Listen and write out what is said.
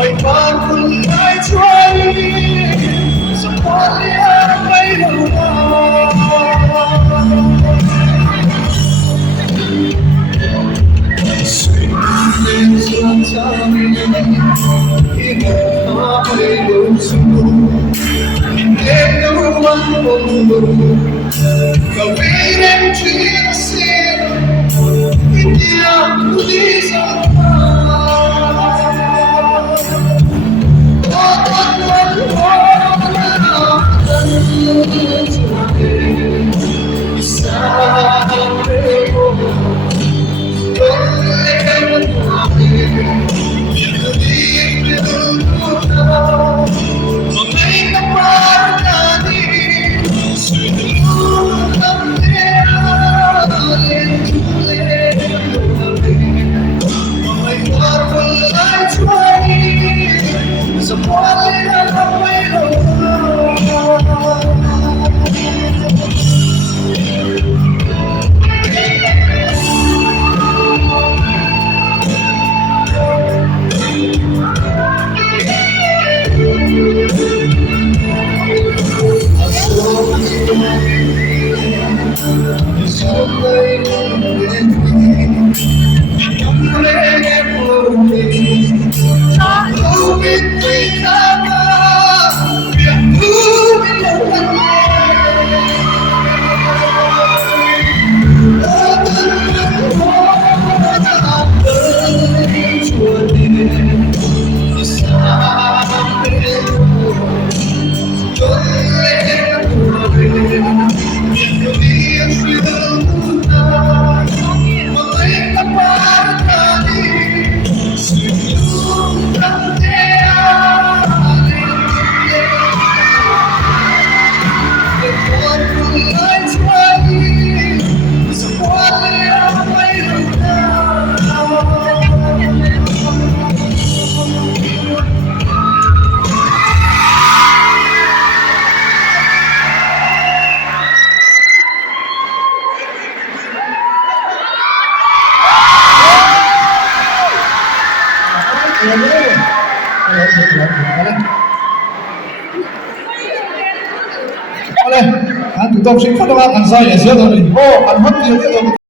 May pagkulay try sa palya may Sweetness of time, inakamay luso, hindi naman mundo, gawin ang tinasin, hindi ang kulisang Anh tụi tôi sẽ có đâu ăn soi vậy xưa rồi. Ô, anh mất nhiều cái rồi.